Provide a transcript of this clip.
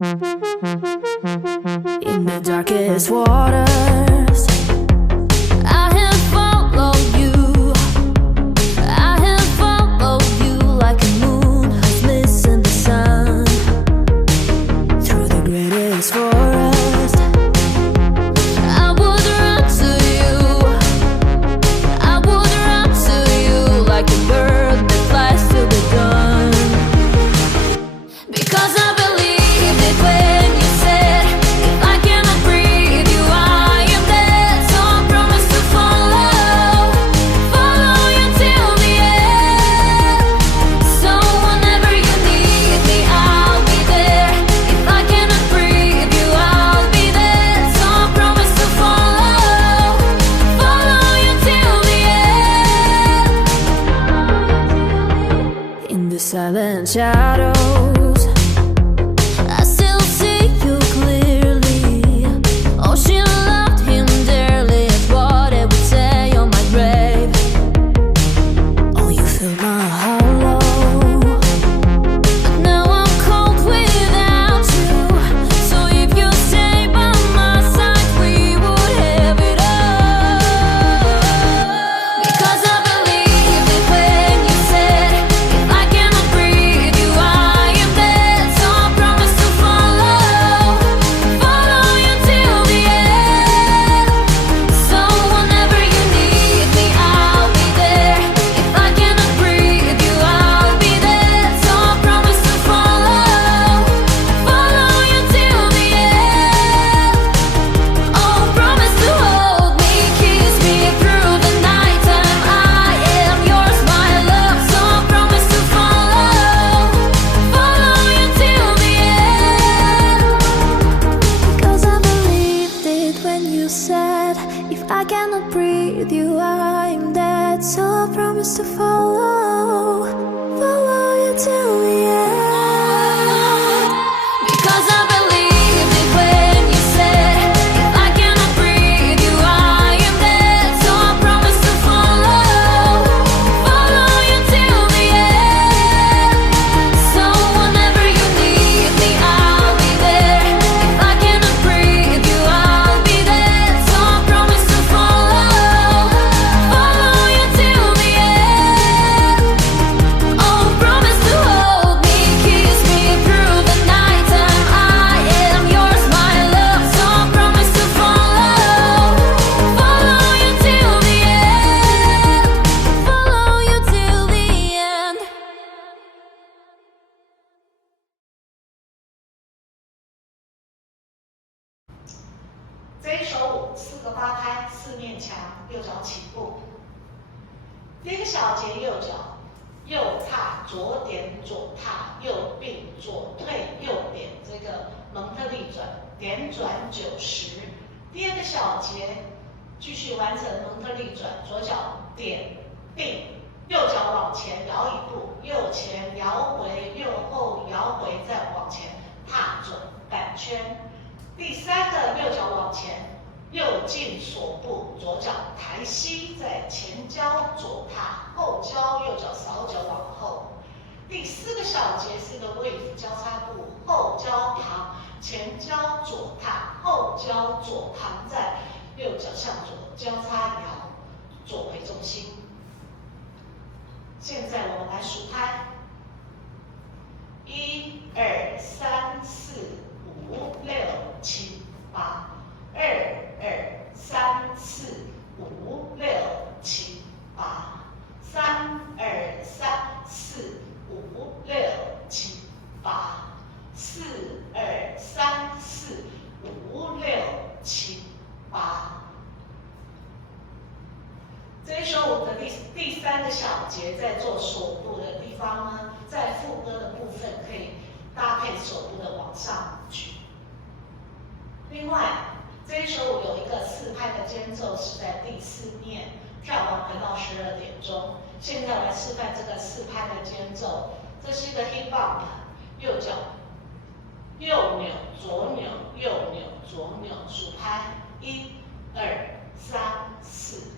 In the darkest waters, I have followed you. I have followed you like a moon has missing the sun. Through the greatest forest, I would run to you. I would run to you like a bird that flies to the dawn. Because I believed it when you said, if I cannot breathe you, I am dead. So I promise to follow, follow you till the end. So whenever you need me, I'll be there. If I cannot breathe you, I'll be there. So I promise to follow, follow you till the end. In the silent shadows, I still see you clearly. Oh, she loved him dearly, is what it would say on my grave. Oh, you fill my hollow, but now I'm cold without you. So if you stay by my side, we would have it all. Because I believed it when you said, if I cannot breathe you, I am dead. So I promise to follow, follow you till the end. So whenever you need me, I'll be there. If I cannot breathe you, I'll be there. So I promise to follow, follow you till the end. Oh, promise to hold me, kiss me through the nighttime. I am yours, my love. So I promise to follow, follow you till the end. Because I believed it when you said, if I cannot breathe you, I'm dead. So I promise to follow, follow you till the end. Because I believed it when you said, if I cannot breathe you, I am dead. So I promise to follow, follow you till the end. So whenever you need me, I'll be there. If I cannot breathe you, I'll be there. So I promise to follow, follow you till the end. Oh, promise to hold me, kiss me through the nighttime. I am yours, my love. So I promise to follow, follow you till the end. Follow you till the end. 这一首舞4个八拍，4面墙，右脚起步。第一个小节右脚，右踏左点左踏，右并左退右点，这个蒙特利转，点转90。第二个小节继续完成蒙特利转，左脚点并，右脚往前摇一步，右前摇回，右后摇回，再往前踏准半圈。第三个右脚往前，右进锁步，左脚抬膝，在前交左踏，后交右脚扫脚往后。第4个小节是个 wave 交叉步，后交旁，前交左踏，后交左旁，在右脚向左交叉摇，左回重心。现在我们来数拍，1、2、3、4、5、6、7、8，2、2、3、4、5、6、7、8，3、2、3、4、5、6、7、8，4、2、3、4、5、6、7、8。这一首舞的第3个小节，在做手部的地方呢，在副歌的部分可以搭配手部的往上举。另外，这一首舞有一个4拍的间奏，是在第4面，跳完回到12点钟。现在来示范这个4拍的间奏，这是一个 hip bump， 右脚右扭左扭右扭左扭，数拍1、2、3、4。